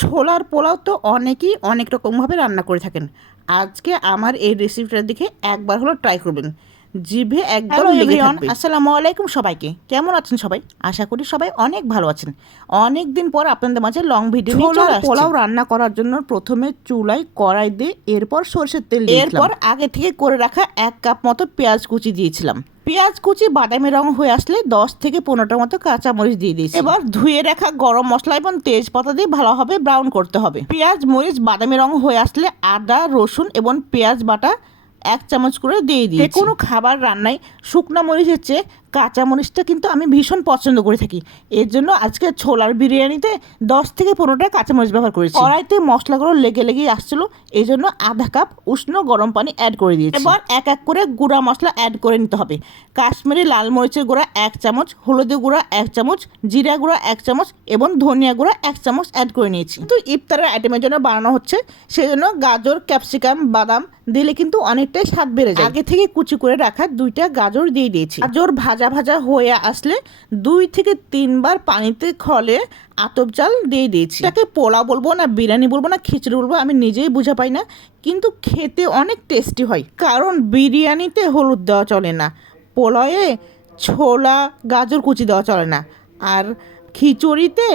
ছোলার পোলাও তো অনেকেই অনেক রকমভাবে রান্না করে থাকেন। আজকে আমার এই রেসিপিটা দেখে একবার হলো ট্রাই করবেন। জিভে একদম আসসালামু আলাইকুম সবাইকে। কেমন আছেন সবাই? আশা করি সবাই অনেক ভালো আছেন। অনেক দিন পর আপনাদের মাঝে লং ভিডিও পোলাও রান্না করার জন্য প্রথমে চুলায় কড়াই দিয়ে এরপর সরষের তেল এরপর আগে থেকে করে রাখা এক কাপ মতো পেঁয়াজ কুচি দিয়েছিলাম। পেঁয়াজ কুচি, বাদামি রং হয়ে আসলে দশ থেকে পনেরোটার মতো কাঁচামরিচ দিয়ে দিয়েছি। এবার ধুয়ে রাখা গরম মশলা এবং তেজপাতা দিয়ে ভালোভাবে ব্রাউন করতে হবে। পেঁয়াজ, মরিচ, বাদামি রং হয়ে আসলে আদা, রসুন এবং পেঁয়াজ বাটা এক চামচ করে দিয়ে দিই কোনো খাবার রান্নায় শুকনো মরিচের চেয়ে কাঁচা মরিচটা কিন্তু আমি ভীষণ পছন্দ করে থাকি। এর জন্য আজকে ছোলার বিরিয়ানিতে দশ থেকে পনেরোটা কাঁচামরিচ ব্যবহার করেছি। কড়াইতে মশলাগুলো লেগে লেগে আসছিল এই জন্য আধা কাপ উষ্ণ গরম পানি অ্যাড করে দিয়েছি। এবার এক এক করে গুঁড়া মশলা অ্যাড করে নিতে হবে। কাশ্মীরি লাল মরিচের গুঁড়া এক চামচ হলুদি গুঁড়া এক চামচ, জিরা গুঁড়া এক চামচ এবং ধনিয়া গুঁড়া এক চামচ অ্যাড করে নিয়েছি। কিন্তু ইফতারের আইটেমের জন্য বানানো হচ্ছে সেই জন্য গাজর, ক্যাপসিকাম, বাদাম দিলে কিন্তু অনেকটাই স্বাদ বেড়ে যায়। আগে থেকে কুচি করে রাখা দুইটা গাজর দিয়ে দিয়েছি। গাজর ভাজা ভাজা ভাজা হয়ে আসলে দুই থেকে তিনবার পানিতে খলে আতপ চাল দিয়ে দিয়েছি। তাকে পোলা বলব না, বিরিয়ানি বলব না, খিচুড়ি বলব, আমি নিজেই বুঝে পাই না। কিন্তু খেতে অনেক টেস্টি হয়, কারণ বিরিয়ানিতে হলুদ দেওয়া চলে না পোলায়ে ছোলা, গাজর কুচি দেওয়া চলে না। আর খিচুড়িতে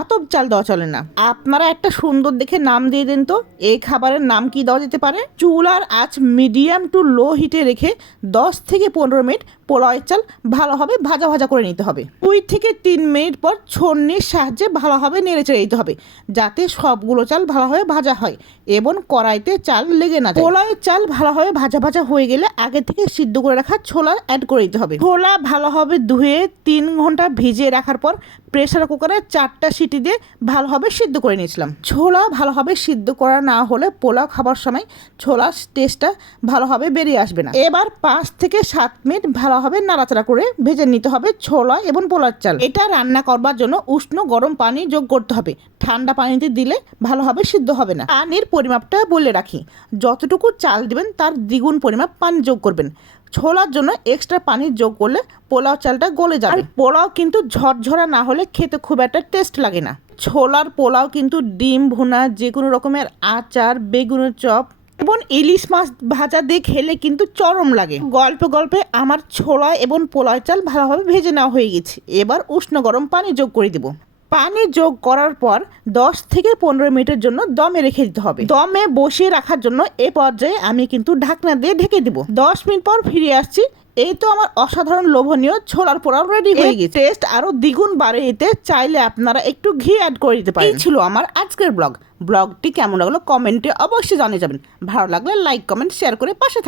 আতপ চাল দেওয়া চলে না। আপনারা একটা সুন্দর দেখে নাম দিয়ে দেন তো, এই খাবারের নাম কি দেওয়া যেতে পারে? চুলার আঁচ মিডিয়াম টু লো হিটে রেখে দশ থেকে পনেরো মিনিট পোলাওয়ের চাল ভালোভাবে ভাজা ভাজা করে নিতে হবে। দুই থেকে তিন মিনিট পর ছন্নির সাহায্যে ভালোভাবে নেড়ে চেড়ে দিতে হবে, যাতে সবগুলো চাল ভালোভাবে ভাজা হয় এবং কড়াইতে চাল লেগে না যায়। পোলাওয়ের চাল ভালোভাবে ভাজা ভাজা হয়ে গেলে আগে থেকে সিদ্ধ করে রাখা ছোলা অ্যাড করে দিতে হবে। ছোলা ভালোভাবে ধুয়ে তিন ঘণ্টা ভিজিয়ে রাখার পর প্রেসার কুকারে চারটা সিটি দিয়ে ভালোভাবে সিদ্ধ করে নিয়েছিলাম। ছোলা ভালোভাবে সিদ্ধ করা না হলে পোলাও খাবার সময় ছোলার টেস্টটা ভালোভাবে বেরিয়ে আসবে না। এবার পাঁচ থেকে সাত মিনিট ভালোভাবে নাড়াচাড়া করে ভেজে নিতে হবে ছোলা এবং পোলার চাল। এটা রান্না করবার জন্য উষ্ণ গরম পানি যোগ করতে হবে। ঠান্ডা পানিতে দিলে ভালোভাবে সিদ্ধ হবে না। পানির পরিমাপটা বলে রাখি। যতটুকু চাল দিবেন তার দ্বিগুণ পরিমাপ পানি যোগ করবেন। ছোলার জন্য এক্সট্রা পানি যোগ করলে পোলাও চালটা গলে যাবে। আর পোলাও কিন্তু ঝরঝরা না হলে খেতে খুব একটা টেস্ট লাগে না। ছোলার পোলাও কিন্তু ডিম, ভুনা যে কোনো রকমের আচার, বেগুনের চপ এবং ইলিশ মাছ ভাজা দিয়ে খেলে কিন্তু চরম লাগে। গল্পে গল্পে আমার ছোলা এবং পোলাও চাল ভালোভাবে ভেজে নেওয়া হয়ে গেছে। এবার উষ্ণ গরম পানি যোগ করে দেবো। পানি যোগ করার পর দশ থেকে পনেরো মিনিটের জন্য দমে রেখে দিতে হবে। দমে বসিয়ে রাখার জন্য এ পর্যায়ে আমি কিন্তু ঢাকনা দিয়ে ঢেকে দিব। দশ মিনিট পর ফিরে আসছি। এই তো আমার অসাধারণ লোভনীয় ছোলার পোড়াও রেডি হয়ে গেছে। টেস্ট আরও দ্বিগুণ বাড়ে এতে চাইলে আপনারা একটু ঘি অ্যাড করে দিতে পারেন। এই ছিল আমার আজকের ব্লগ। ব্লগটি কেমন লাগল কমেন্টে অবশ্যই জানিয়ে যাবেন। ভালো লাগলে লাইক কমেন্ট শেয়ার করে পাশে।